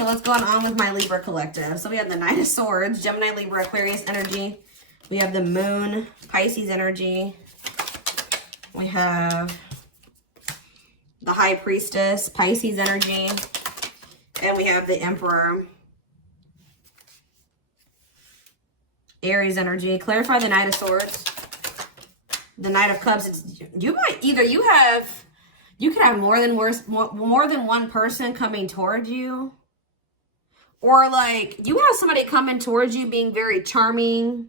So what's going on with my Libra collective? So we have the Knight of Swords, Gemini, Libra, Aquarius energy. We have the Moon, Pisces energy. We have the High Priestess, Pisces energy. And we have the Emperor, Aries energy. Clarify the Knight of Swords. The Knight of Cups. You might either you could have more than one person coming towards you, or like you have somebody coming towards you being very charming,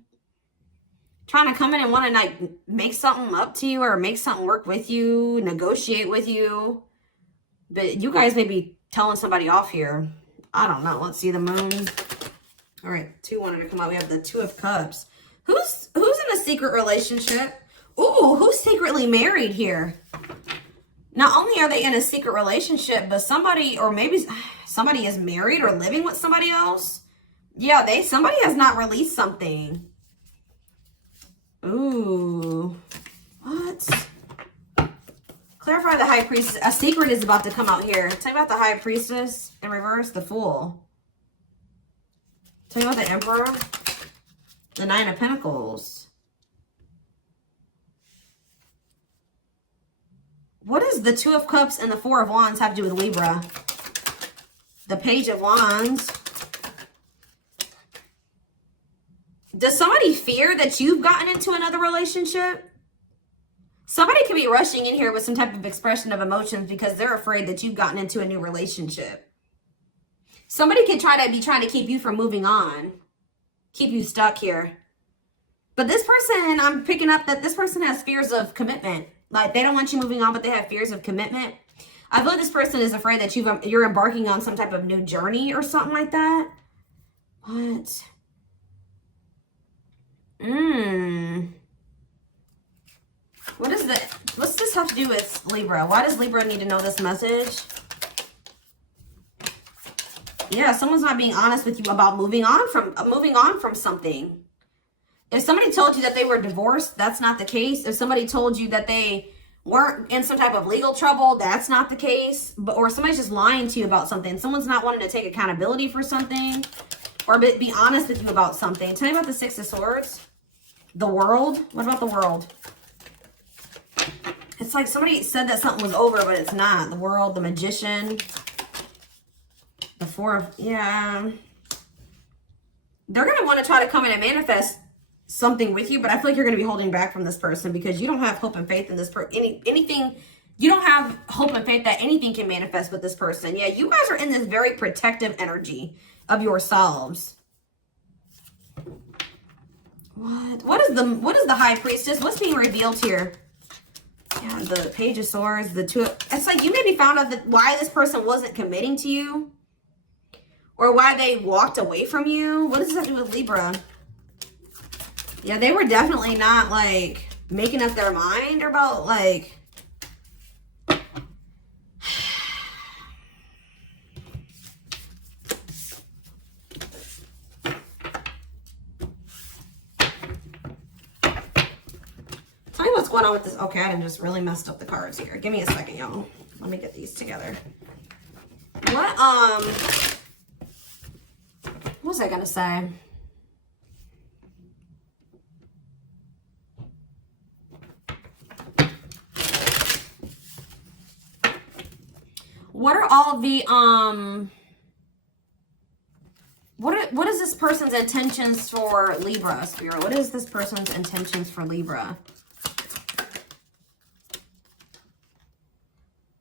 trying to come in and want to like make something up to you or make something work with you, negotiate with you. But you guys may be telling somebody off here. I don't know. Let's see the Moon. All right, 2 wanted to come out. We have the 2 of Cups. Who's in a secret relationship? Ooh, who's secretly married here? Not only are they in a secret relationship, but somebody, or maybe somebody is married or living with somebody else. Yeah, somebody has not released something. Ooh, what? Clarify the High Priestess. A secret is about to come out here. Tell me about the High Priestess in reverse, the Fool. Tell me about the Emperor, the 9 of Pentacles. What does the 2 of Cups and the 4 of Wands have to do with Libra? The Page of Wands. Does somebody fear that you've gotten into another relationship? Somebody could be rushing in here with some type of expression of emotions because they're afraid that you've gotten into a new relationship. Somebody could be trying to keep you from moving on. Keep you stuck here. But this person, I'm picking up that this person has fears of commitment. Like, they don't want you moving on, but they have fears of commitment. I feel like this person is afraid that you're embarking on some type of new journey or something like that. What? What's this have to do with Libra? Why does Libra need to know this message? Yeah, someone's not being honest with you about moving on from something. If somebody told you that they were divorced, that's not the case. If somebody told you that they weren't in some type of legal trouble, that's not the case. Or somebody's just lying to you about something. Someone's not wanting to take accountability for something or be honest with you about something. Tell me about the 6 of Swords. The World. What about the World? It's like somebody said that something was over, but it's not. The World, the Magician. The 4 of... Yeah. They're going to want to try to come in and manifest something with you, but I feel like you're going to be holding back from this person because you don't have hope and faith in this anything. You don't have hope and faith that anything can manifest with this person. Yeah, you guys are in this very protective energy of yourselves. What is the High Priestess? What's being revealed here? Yeah, the Page of Swords, the 2. It's like you maybe found out that why this person wasn't committing to you or why they walked away from you. What does this have to do with Libra? Yeah, they were definitely not, like, making up their mind about, like... Tell me what's going on with this. Okay, I just really messed up the cards here. Give me a second, y'all. Let me get these together. What was I gonna say? What are all the, what is this person's intentions for Libra, Spirit? What is this person's intentions for Libra?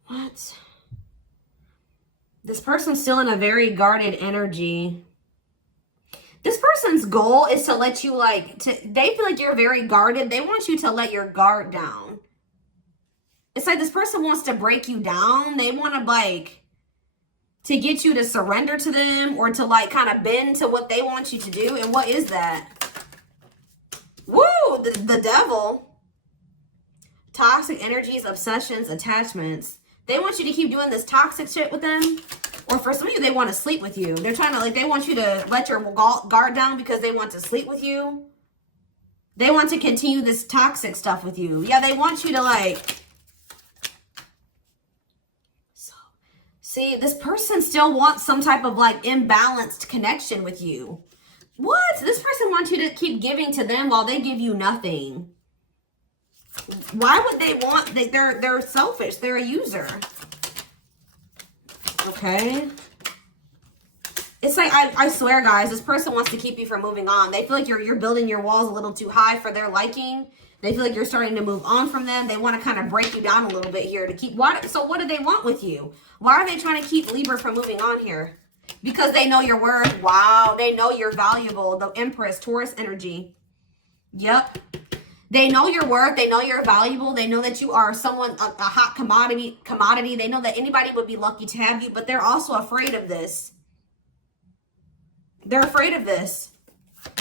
What? This person's still in a very guarded energy. This person's goal is to let you, they feel like you're very guarded. They want you to let your guard down. It's like this person wants to break you down. They want to, to get you to surrender to them or to, kind of bend to what they want you to do. And what is that? Woo! The Devil. Toxic energies, obsessions, attachments. They want you to keep doing this toxic shit with them. Or for some of you, they want to sleep with you. They're trying to, they want you to let your guard down because they want to sleep with you. They want to continue this toxic stuff with you. Yeah, they want you to, See, this person still wants some type of like imbalanced connection with you. What? This person wants you to keep giving to them while they give you nothing. Why would they want, they're selfish. They're a user. Okay. It's like, I swear, guys, this person wants to keep you from moving on. They feel like you're building your walls a little too high for their liking. They feel like you're starting to move on from them. They want to kind of break you down a little bit here to keep, so what do they want with you? Why are they trying to keep Libra from moving on here? Because they know your worth. Wow. They know you're valuable. The Empress, Taurus energy. Yep. They know your worth. They know you're valuable. They know that you are someone, a hot commodity. They know that anybody would be lucky to have you, but they're also afraid of this. They're afraid of this.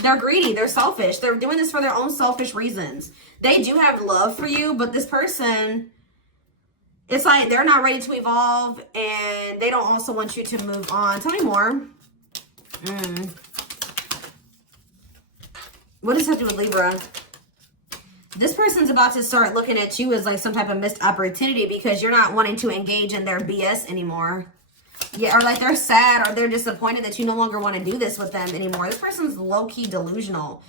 They're greedy. They're selfish. They're doing this for their own selfish reasons. They do have love for you, but this person, it's like they're not ready to evolve, and they don't also want you to move on. Tell me more. What does that do with Libra? This person's about to start looking at you as like some type of missed opportunity because you're not wanting to engage in their BS anymore. Yeah, or like they're sad or they're disappointed that you no longer want to do this with them anymore. This person's low-key delusional.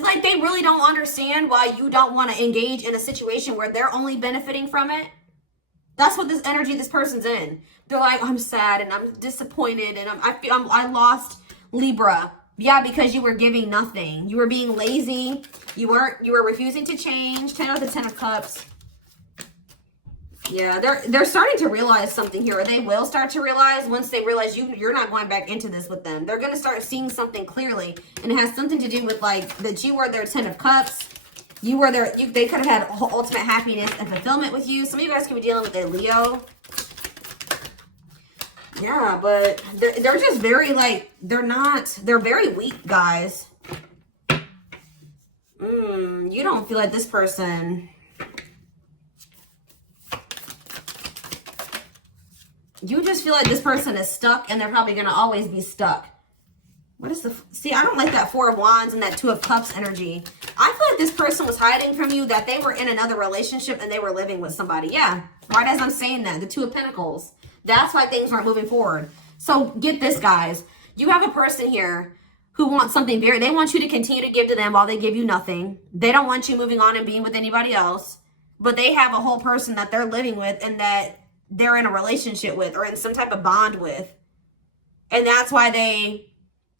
Like they really don't understand why you don't want to engage in a situation where they're only benefiting from it. That's what this energy this person's in. They're like, I'm sad and I'm disappointed and I lost Libra. Yeah, because you were giving nothing. You were being lazy. You were refusing to change. 10 out of the 10 of Cups. Yeah, they're starting to realize something here. Or they will start to realize once they realize you're not going back into this with them. They're going to start seeing something clearly. And it has something to do with like that you were their 10 of Cups. You were their, they could have had ultimate happiness and fulfillment with you. Some of you guys could be dealing with a Leo. Yeah, but they're just very like, they're very weak, guys. You don't feel like this person. You just feel like this person is stuck and they're probably going to always be stuck. What is the, see, I don't like that 4 of Wands and that 2 of Cups energy. I feel like this person was hiding from you, that they were in another relationship and they were living with somebody. Yeah, right as I'm saying that, the 2 of Pentacles. That's why things aren't moving forward. So get this, guys. You have a person here who wants something they want you to continue to give to them while they give you nothing. They don't want you moving on and being with anybody else. But they have a whole person that they're living with and that they're in a relationship with or in some type of bond with. And that's why they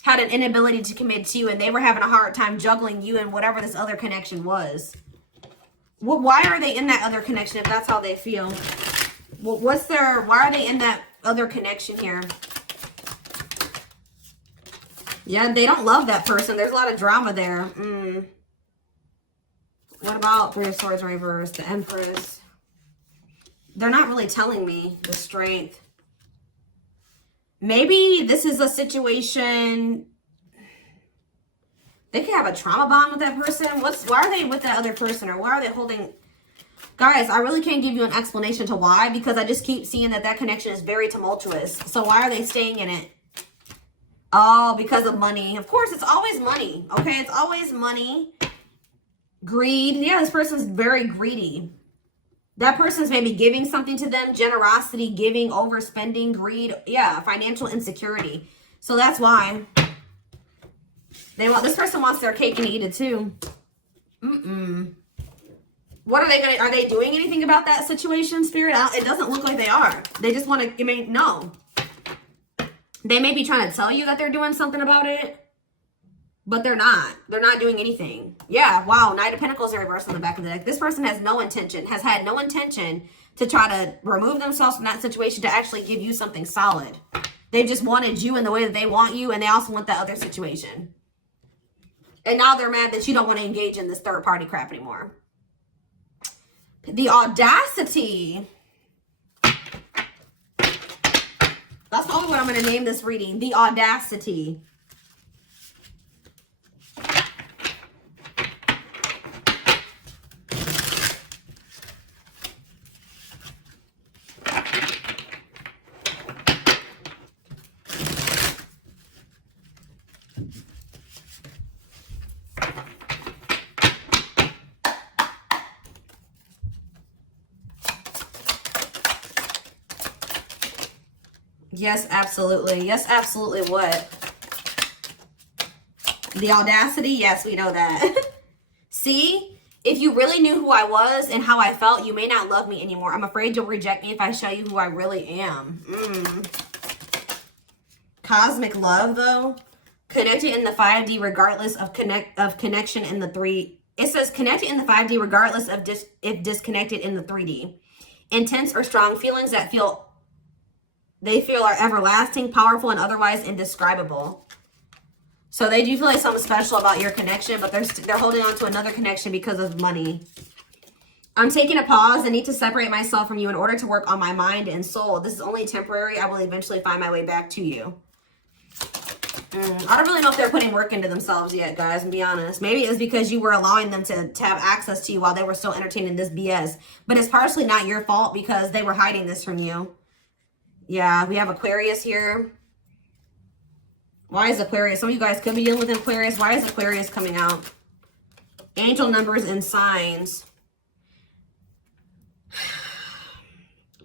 had an inability to commit to you and they were having a hard time juggling you and whatever this other connection was. Why are they in that other connection if that's how they feel? Why are they in that other connection here? Yeah, they don't love that person. There's a lot of drama there. What about 3 of Swords in reverse, the Empress? They're not really telling me the strength. Maybe this is a situation. They could have a trauma bond with that person. Why are they with that other person? Or why are they holding... Guys, I really can't give you an explanation to why, because I just keep seeing that connection is very tumultuous. So why are they staying in it? Oh, because of money. Of course, it's always money. Okay, it's always money. Greed. Yeah, this person's very greedy. That person's maybe giving something to them. Generosity, giving, overspending, greed. Yeah, financial insecurity. So that's why. This person wants their cake and eat it too. What are they doing anything about that situation, Spirit? It doesn't look like they are. They just want to, no. They may be trying to tell you that they're doing something about it, but they're not. They're not doing anything. Yeah, wow, Knight of Pentacles in reverse on the back of the deck. This person has had no intention to try to remove themselves from that situation to actually give you something solid. They just wanted you in the way that they want you, and they also want that other situation. And now they're mad that you don't want to engage in this third-party crap anymore. The audacity. That's only what I'm going to name this reading. The audacity. Yes, absolutely. Yes, absolutely. What? The audacity? Yes, we know that. See? If you really knew who I was and how I felt, you may not love me anymore. I'm afraid you'll reject me if I show you who I really am. Cosmic love, though. Connected in the 5D regardless of connection in the 3. It says connected in the 5D regardless of if disconnected in the 3D. Intense or strong feelings that feel are everlasting, powerful, and otherwise indescribable. So they do feel like something special about your connection, but they're holding on to another connection because of money. I'm taking a pause. I need to separate myself from you in order to work on my mind and soul. This is only temporary. I will eventually find my way back to you. I don't really know if they're putting work into themselves yet, guys, and be honest. Maybe it's because you were allowing them to have access to you while they were still entertaining this BS. But it's partially not your fault because they were hiding this from you. Yeah, we have Aquarius here. Why is Aquarius? Some of you guys could be dealing with Aquarius. Why is Aquarius coming out? Angel numbers and signs.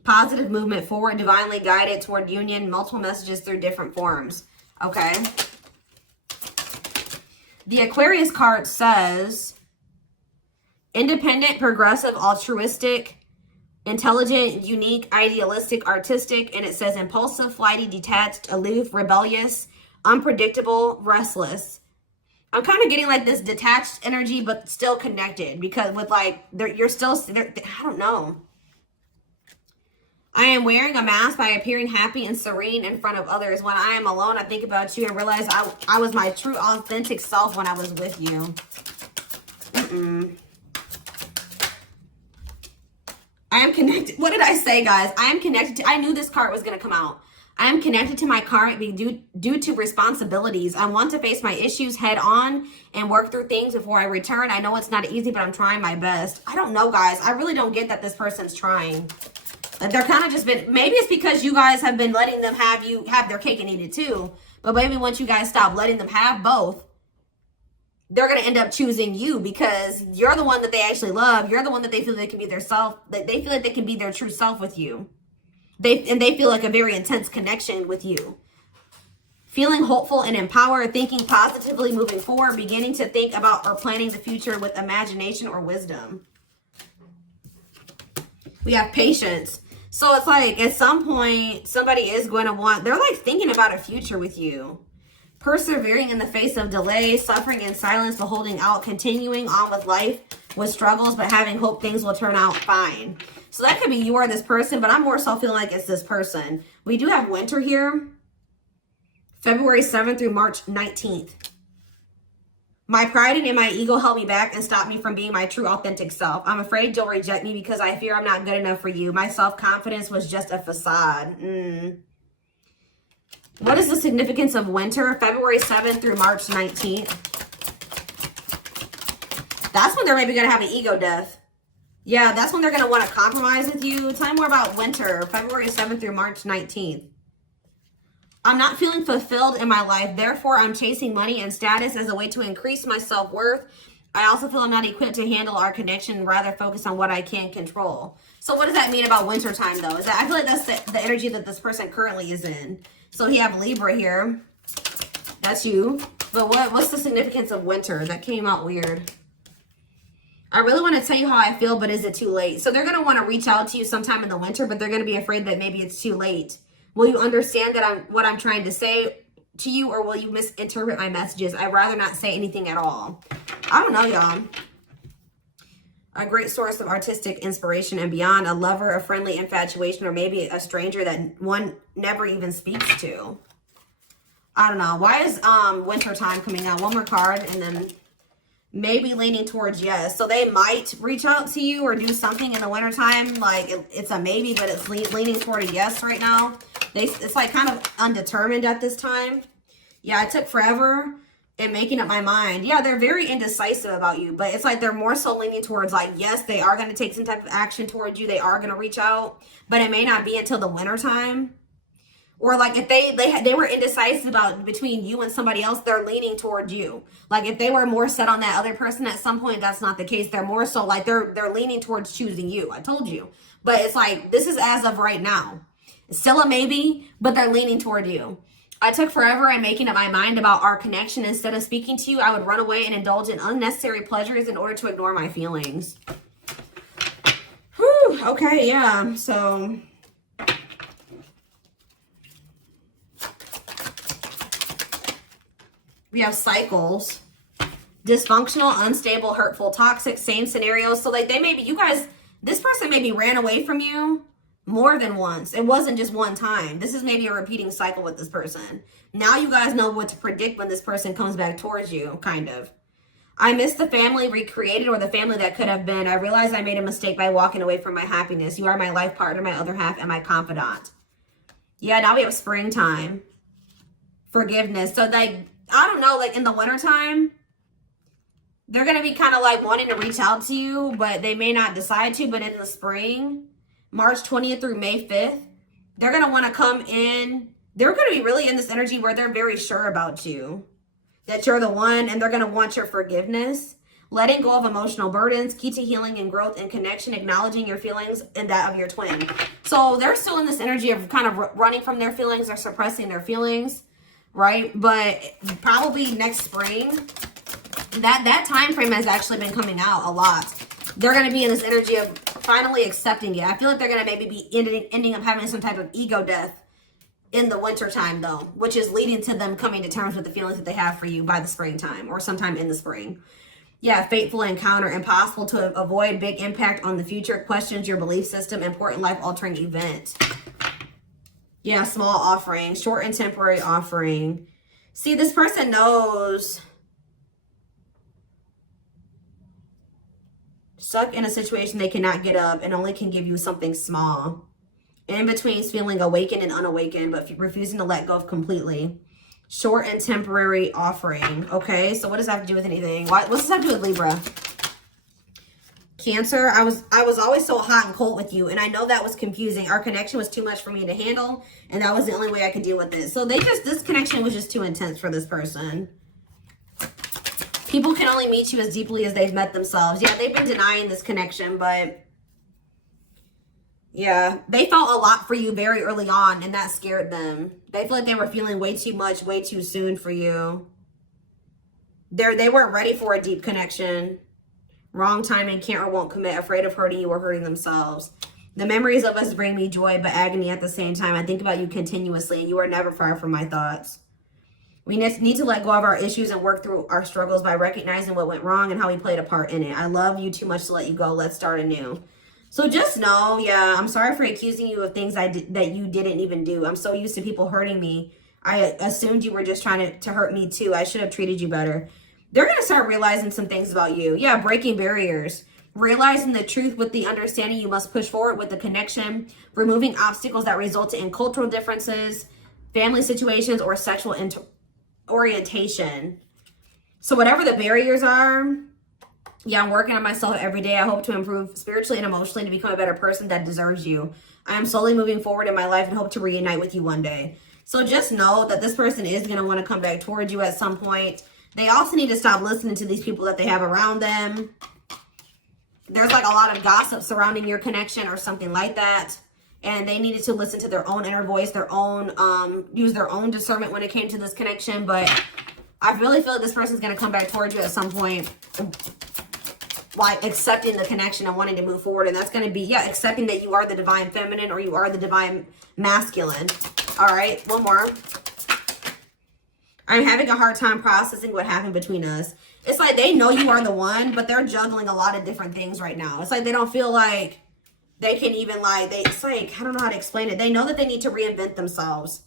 Positive movement forward, divinely guided toward union, multiple messages through different forms. Okay. The Aquarius card says independent, progressive, altruistic, intelligent, unique, idealistic, artistic, and it says impulsive, flighty, detached, aloof, rebellious, unpredictable, restless. I'm kind of getting like this detached energy, but still connected because with like, you're still, I don't know. I am wearing a mask by appearing happy and serene in front of others. When I am alone, I think about you and realize I was my true, authentic self when I was with you. I am connected. What did I say, guys? I am connected to, I knew this card was going to come out. I am connected to my karmic being due to responsibilities. I want to face my issues head on and work through things before I return. I know it's not easy, but I'm trying my best. I don't know, guys. I really don't get that this person's trying. They're kind of just been, maybe it's because you guys have been letting them have their cake and eat it too. But maybe once you guys stop letting them have both, they're going to end up choosing you because you're the one that they actually love. You're the one that they feel they can be their self. They feel like they can be their true self with you. They feel like a very intense connection with you. Feeling hopeful and empowered, thinking positively, moving forward, beginning to think about or planning the future with imagination or wisdom. We have patience. So it's like at some point, somebody is going to want, they're like thinking about a future with you. Persevering in the face of delay, suffering in silence, but holding out, continuing on with life with struggles, but having hope things will turn out fine. So that could be you or this person, but I'm more so feeling like it's this person. We do have winter here. February 7th through March 19th. My pride and my ego held me back and stopped me from being my true authentic self. I'm afraid you'll reject me because I fear I'm not good enough for you. My self-confidence was just a facade. What is the significance of winter? February 7th through March 19th. That's when they're maybe going to have an ego death. Yeah, that's when they're going to want to compromise with you. Tell me more about winter. February 7th through March 19th. I'm not feeling fulfilled in my life. Therefore, I'm chasing money and status as a way to increase my self-worth. I also feel I'm not equipped to handle our connection, rather focus on what I can control. So what does that mean about winter time, though? Is that, I feel like that's the energy that this person currently is in. So we have Libra here. That's you. But what's the significance of winter? That came out weird. I really want to tell you how I feel, but is it too late? So they're going to want to reach out to you sometime in the winter, but they're going to be afraid that maybe it's too late. Will you understand that what I'm trying to say to you, or will you misinterpret my messages? I'd rather not say anything at all. I don't know, y'all. A great source of artistic inspiration and beyond. A lover, a friendly infatuation, or maybe a stranger that one never even speaks to. I don't know. Why is winter time coming out? One more card, and then maybe leaning towards yes. So they might reach out to you or do something in the wintertime. Like it's a maybe, but it's leaning toward a yes right now. It's like kind of undetermined at this time. Yeah, it took forever in making up my mind. Yeah, they're very indecisive about you, but it's like they're more so leaning towards like, yes, they are going to take some type of action towards you. They are going to reach out, but it may not be until the winter time. Or like if they were indecisive about between you and somebody else, they're leaning towards you. Like if they were more set on that other person at some point, that's not the case. They're more so like they're leaning towards choosing you. I told you. But it's like this is as of right now. Still a maybe, but they're leaning toward you. I took forever in making up my mind about our connection. Instead of speaking to you, I would run away and indulge in unnecessary pleasures in order to ignore my feelings. Whew, okay, yeah, so... we have cycles. Dysfunctional, unstable, hurtful, toxic, same scenarios. So, like, they maybe, you guys, this person maybe ran away from you more than once. It wasn't just one time. This is maybe a repeating cycle with this person. Now you guys know what to predict when this person comes back towards you, kind of. I miss the family recreated or the family that could have been. I realized I made a mistake by walking away from my happiness. You are my life partner, my other half, and my confidant. Yeah, now we have springtime. Forgiveness. So, like, I don't know, like, in the wintertime, they're going to be kind of, like, wanting to reach out to you, but they may not decide to. But in the spring, March 20th through May 5th, they're going to want to come in. They're going to be really in this energy where they're very sure about you, that you're the one, and they're going to want your forgiveness. Letting go of emotional burdens, key to healing and growth and connection, acknowledging your feelings and that of your twin. So they're still in this energy of kind of running from their feelings or suppressing their feelings, right? But probably next spring, that time frame has actually been coming out a lot. They're going to be in this energy of finally accepting it. I feel like they're going to maybe be ending up having some type of ego death in the winter time, though, which is leading to them coming to terms with the feelings that they have for you by the springtime or sometime in the spring. Yeah, fateful encounter, impossible to avoid, big impact on the future, questions your belief system, important life-altering event. Yeah, small offering, short and temporary offering. See, this person knows... stuck in a situation they cannot get up and only can give you something small. In between feeling awakened and unawakened, but refusing to let go of completely. Short and temporary offering. Okay, so what does that have to do with anything? What does that have to do with Libra? Cancer, I was always so hot and cold with you, and I know that was confusing. Our connection was too much for me to handle, and that was the only way I could deal with it. So this connection was just too intense for this person. People can only meet you as deeply as they've met themselves. Yeah, they've been denying this connection, but yeah, they felt a lot for you very early on, and that scared them. They feel like they were feeling way too much, way too soon for you. They weren't ready for a deep connection. Wrong timing, can't or won't commit, afraid of hurting you or hurting themselves. The memories of us bring me joy, but agony at the same time. I think about you continuously, and you are never far from my thoughts. We need to let go of our issues and work through our struggles by recognizing what went wrong and how we played a part in it. I love you too much to let you go. Let's start anew. So just know, yeah, I'm sorry for accusing you of things that you didn't even do. I'm so used to people hurting me. I assumed you were just trying to hurt me too. I should have treated you better. They're going to start realizing some things about you. Yeah, breaking barriers. Realizing the truth with the understanding you must push forward with the connection. Removing obstacles that result in cultural differences, family situations, or sexual orientation. So whatever the barriers are, yeah, I'm working on myself every day. I hope to improve spiritually and emotionally to become a better person that deserves you. I am slowly moving forward in my life and hope to reunite with you one day. So just know that this person is going to want to come back towards you at some point. They also need to stop listening to these people that they have around them. There's like a lot of gossip surrounding your connection or something like that. And they needed to listen to their own inner voice, their own, use their own discernment when it came to this connection. But I really feel like this person's going to come back towards you at some point, like accepting the connection and wanting to move forward. And that's going to be, yeah, accepting that you are the divine feminine or you are the divine masculine. All right, one more. I'm having a hard time processing what happened between us. It's like they know you are the one, but they're juggling a lot of different things right now. It's like they don't feel like they can even it's like, I don't know how to explain it. They know that they need to reinvent themselves.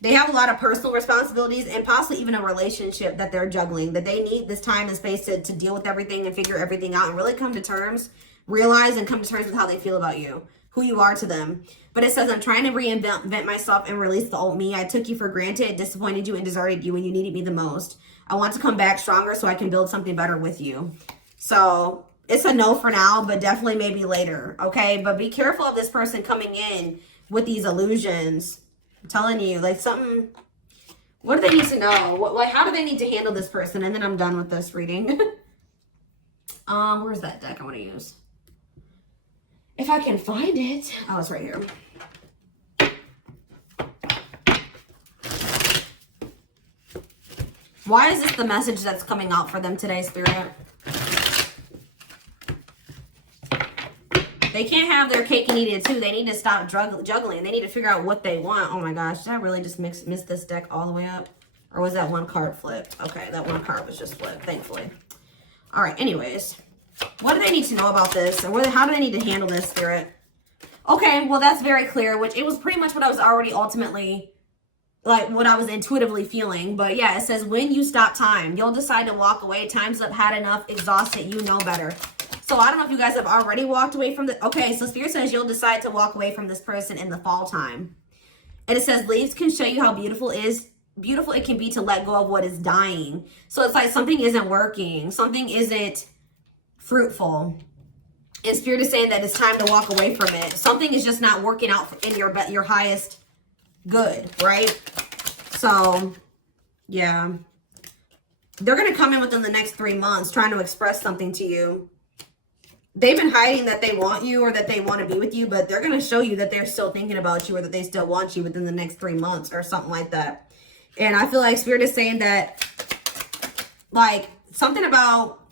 They have a lot of personal responsibilities and possibly even a relationship that they're juggling, that they need this time and space to deal with everything and figure everything out and really come to terms, realize and come to terms with how they feel about you, who you are to them. But it says, I'm trying to reinvent myself and release the old me. I took you for granted, disappointed you, and deserted you when you needed me the most. I want to come back stronger so I can build something better with you. So it's a no for now, but definitely maybe later, okay? But be careful of this person coming in with these illusions. I'm telling you, like something, what do they need to know? Like, how do they need to handle this person? And then I'm done with this reading. Where's that deck I want to use? If I can find it. Oh, it's right here. Why is this the message that's coming out for them today, Spirit? They can't have their cake and eat it too. They need to stop juggling. They need to figure out what they want. Oh my gosh, did I really just miss this deck all the way up? Or was that one card flipped? Okay, that one card was just flipped, thankfully. All right, anyways. What do they need to know about this? And how do they need to handle this, Spirit? Okay, well, that's very clear, which it was pretty much what I was already ultimately, like, what I was intuitively feeling. But yeah, it says, when you stop time, you'll decide to walk away. Time's up, had enough, exhausted, you know better. So I don't know if you guys have already walked away from the... Okay, so Spirit says you'll decide to walk away from this person in the fall time. And it says, leaves can show you how beautiful it can be to let go of what is dying. So it's like something isn't working. Something isn't fruitful. And Spirit is saying that it's time to walk away from it. Something is just not working out in your highest good, right? So, yeah. They're going to come in within the next 3 months trying to express something to you. They've been hiding that they want you or that they want to be with you, but they're going to show you that they're still thinking about you or that they still want you within the next 3 months or something like that. And I feel like Spirit is saying that, like, something about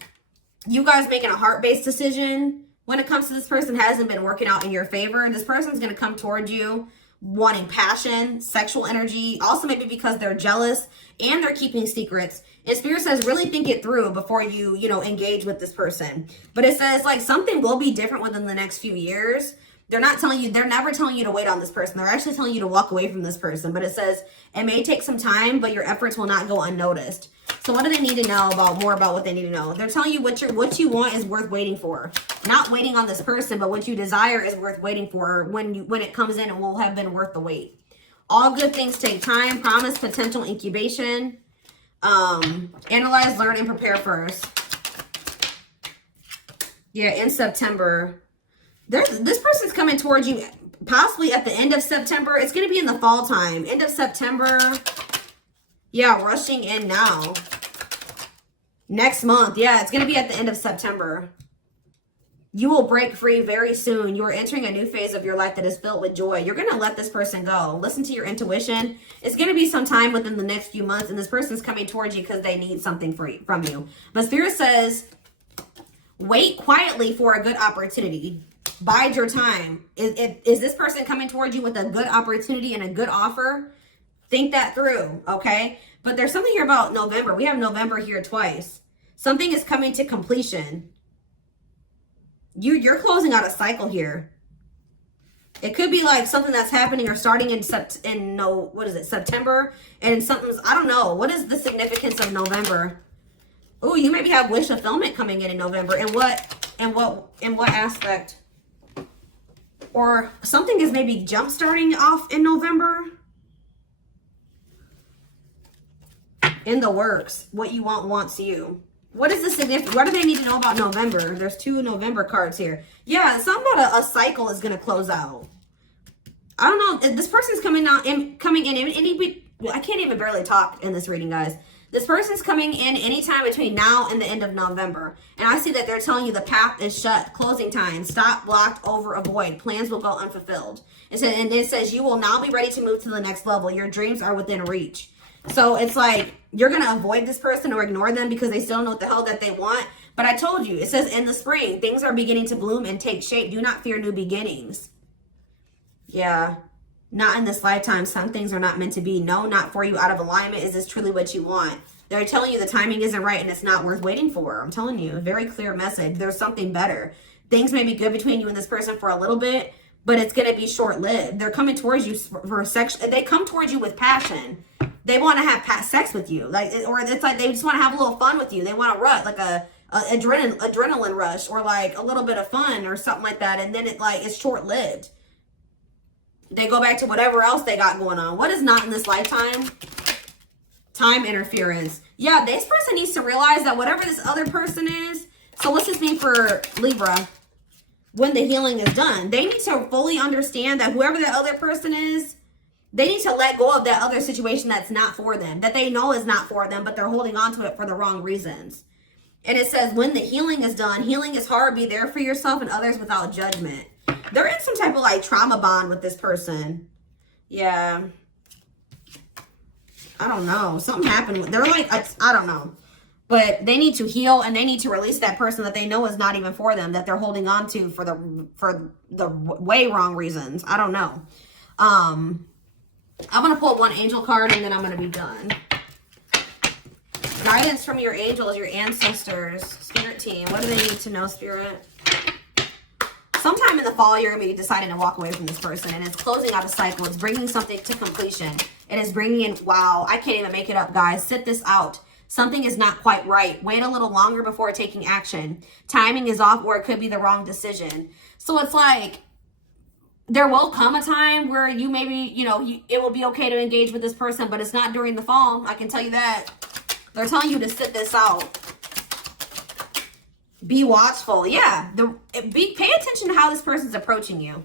you guys making a heart-based decision when it comes to this person hasn't been working out in your favor. This person's going to come towards you wanting passion, sexual energy, also maybe because they're jealous and they're keeping secrets. And Spirit says, really think it through before you engage with this person. But it says, like, something will be different within the next few years. They're never telling you to wait on this person. They're actually telling you to walk away from this person. But it says, it may take some time, but your efforts will not go unnoticed. So what do they need to know more about what they need to know? They're telling you what you want is worth waiting for. Not waiting on this person, but what you desire is worth waiting for when it comes in and will have been worth the wait. All good things take time. Promise, potential, incubation. Analyze, learn, and prepare first. Yeah, in September. This person's coming towards you possibly at the end of September. It's going to be in the fall time. End of September. Yeah, rushing in now. Next month. Yeah, it's going to be at the end of September. You will break free very soon. You are entering a new phase of your life that is filled with joy. You're going to let this person go. Listen to your intuition. It's going to be some time within the next few months, and this person's coming towards you because they need something from you. But Spirit says, wait quietly for a good opportunity. Bide your time. Is this person coming towards you with a good opportunity and a good offer? Think that through, okay? But there's something here about November. We have November here twice. Something is coming to completion. You're closing out a cycle here. It could be like something that's happening or starting in September, and something's, I don't know. What is the significance of November? Oh, you maybe have wish fulfillment coming in November. In what aspect? Or something is maybe jump starting off in November. In the works. What you want wants you. What is the significance? What do they need to know about November? There's 2 November cards here. Yeah, something about a cycle is going to close out. I don't know. This person's coming in. I can't even barely talk in this reading, guys. This person's coming in anytime between now and the end of November. And I see that they're telling you the path is shut. Closing time. Stop, blocked, over, avoid. Plans will go unfulfilled. And it says you will now be ready to move to the next level. Your dreams are within reach. So it's like you're going to avoid this person or ignore them because they still know what the hell that they want. But I told you, it says in the spring, things are beginning to bloom and take shape. Do not fear new beginnings. Yeah. Not in this lifetime. Some things are not meant to be. No, not for you. Out of alignment. Is this truly what you want? They're telling you the timing isn't right and it's not worth waiting for. I'm telling you, a very clear message. There's something better. Things may be good between you and this person for a little bit, but it's going to be short-lived. They're coming towards you for sex. They come towards you with passion. They want to have sex with you. Or it's like they just want to have a little fun with you. They want to rush, like a adrenaline rush, or like a little bit of fun or something like that. And then it's short-lived. They go back to whatever else they got going on. What is not in this lifetime? Time interference. Yeah, this person needs to realize that whatever this other person is. So what's this mean for Libra? When the healing is done, they need to fully understand that whoever that other person is, they need to let go of that other situation that's not for them, that they know is not for them, but they're holding on to it for the wrong reasons. And it says, when the healing is done, healing is hard. Be there for yourself and others without judgment. They're in some type of like trauma bond with this person. Yeah. I don't know. Something happened. They're like, I don't know. But they need to heal and they need to release that person that they know is not even for them, that they're holding on to for the way wrong reasons. I don't know. I'm going to pull one angel card and then I'm going to be done. Guidance from your angels, your ancestors, spirit team. What do they need to know, spirit? Sometime in the fall, you're going to be deciding to walk away from this person, and it's closing out a cycle. It's bringing something to completion. It is bringing in, wow, I can't even make it up, guys. Sit this out. Something is not quite right. Wait a little longer before taking action. Timing is off, or it could be the wrong decision. So it's like, there will come a time where you maybe, you know, it will be okay to engage with this person, but it's not during the fall. I can tell you that. They're telling you to sit this out. Be watchful. Yeah. Pay attention to how this person's approaching you.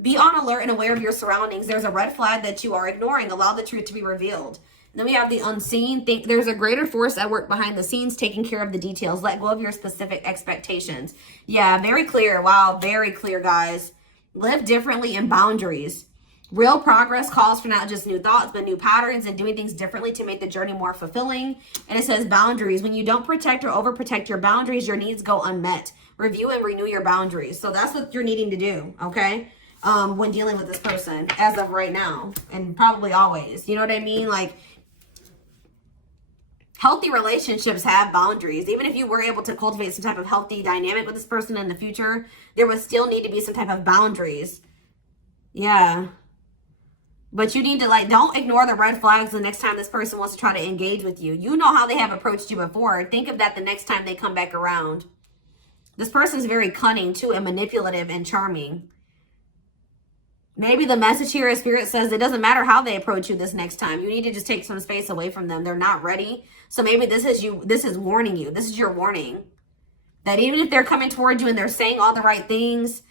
Be on alert and aware of your surroundings. There's a red flag that you are ignoring. Allow the truth to be revealed. And then we have the unseen. There's a greater force at work behind the scenes taking care of the details. Let go of your specific expectations. Yeah, very clear. Wow, very clear, guys. Live differently in boundaries. Real progress calls for not just new thoughts, but new patterns and doing things differently to make the journey more fulfilling. And it says boundaries. When you don't protect or overprotect your boundaries, your needs go unmet. Review and renew your boundaries. So that's what you're needing to do, okay? When dealing with this person as of right now and probably always. You know what I mean? Like, healthy relationships have boundaries. Even if you were able to cultivate some type of healthy dynamic with this person in the future, there would still need to be some type of boundaries. Yeah. But you need to, like, don't ignore the red flags the next time this person wants to try to engage with you. You know how they have approached you before. Think of that the next time they come back around. This person is very cunning, too, and manipulative and charming. Maybe the message here is Spirit says it doesn't matter how they approach you this next time. You need to just take some space away from them. They're not ready. So maybe this is warning you. This is your warning. That even if they're coming towards you and they're saying all the right things,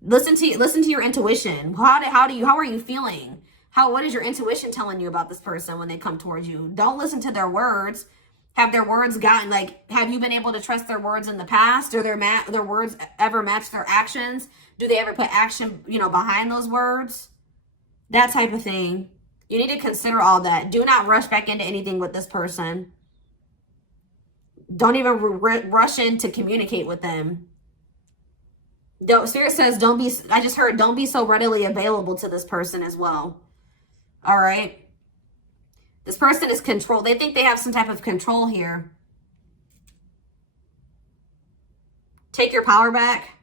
listen to your intuition. How are you feeling? What is your intuition telling you about this person when they come towards you? Don't listen to their words. Have their words gotten, like, have you been able to trust their words in the past? Do their words ever match their actions? Do they ever put action, behind those words? That type of thing. You need to consider all that. Do not rush back into anything with this person. Don't even rush in to communicate with them. Spirit says, don't be so readily available to this person as well. All right. This person is control. They think they have some type of control here. Take your power back.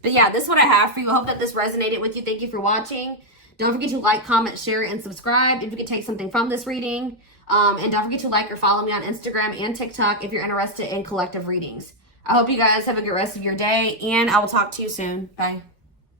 But yeah, this is what I have for you. I hope that this resonated with you. Thank you for watching. Don't forget to like, comment, share, and subscribe if you could take something from this reading. And don't forget to like or follow me on Instagram and TikTok if you're interested in collective readings. I hope you guys have a good rest of your day, and I will talk to you soon. Bye.